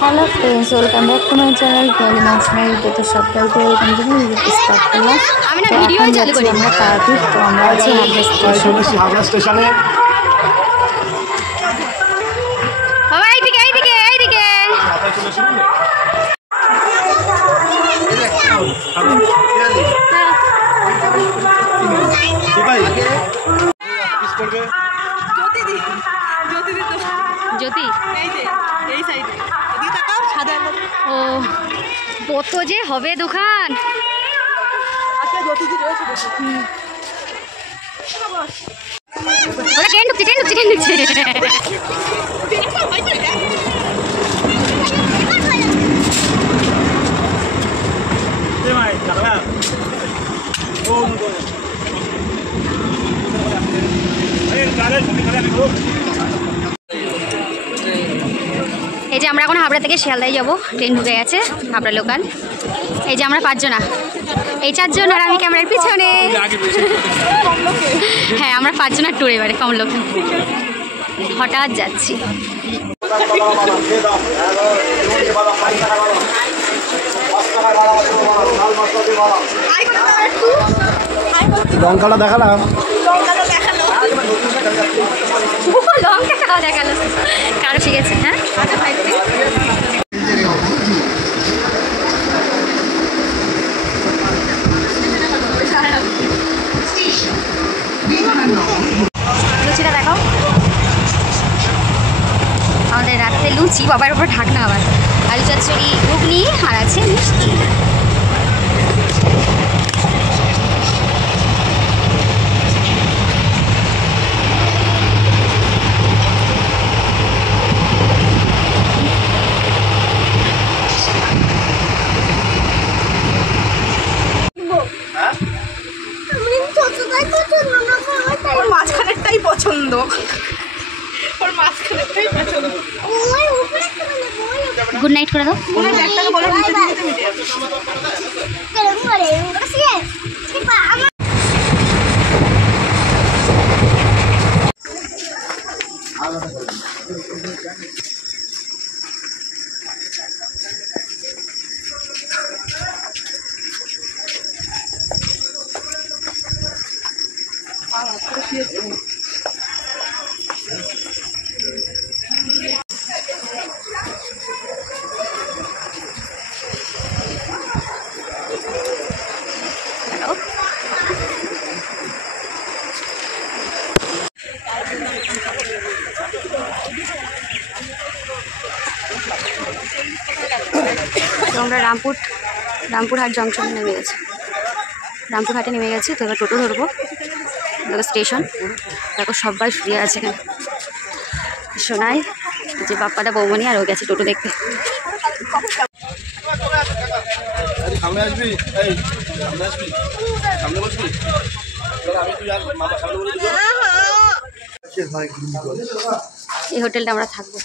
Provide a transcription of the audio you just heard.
Hello friends, welcome back to my channel video. তো সবাইকে welcome to video start করলাম। আমি না ভিডিও চালু করি। আমরা তারাপীঠ, তো আমরা আছি হাবড়া স্টেশনে। বাবা এইদিকে এইদিকে এইদিকে। জ্যোতি ও কত যে হবে দোকান। ওরা ট্রেন ঢুকছে ট্রেন ঢুকছে ট্রেন ঢুকছে। এই যে আমরা এখন হাবড়া থেকে শিয়ালদায় যাবো, ট্রেন ঢুকে গেছে হাবড়া লোকাল। এই যে আমরা 5 জনা, এই 4 জন আর আমি ক্যামেরার পিছনে। হ্যাঁ আমরা 5 জনের ট্যুর এবারে কম লোক, হঠাৎ যাচ্ছি। লঙ্কাটা দেখালাম, লঙ্কা খাওয়া দেখালো কারো শিখেছে। হ্যাঁ লুচিটা দেখাও। আমাদের রাত্রে লুচি, বাবার উপর ঢাকনা, আবার আলু চচ্চড়ি, ঘুগনি আর আছে মিষ্টি। মাঝখানেরটাই পছন্দ, ওর মাঝখানেরটাই পছন্দ। গুড নাইট করে দাও। আমরা রামপুরহাট জংশনে নেমে গেছি, রামপুরহাটে নেমে গেছি। তো এবার টোটো ধরবো, দেখো স্টেশন, দেখো সবাই শুয়ে আছে এখানে। শোনাই যে বাপ্পাটা বৌমনি আর ও গেছে টোটো দেখতে। এই হোটেলটা আমরা থাকবো।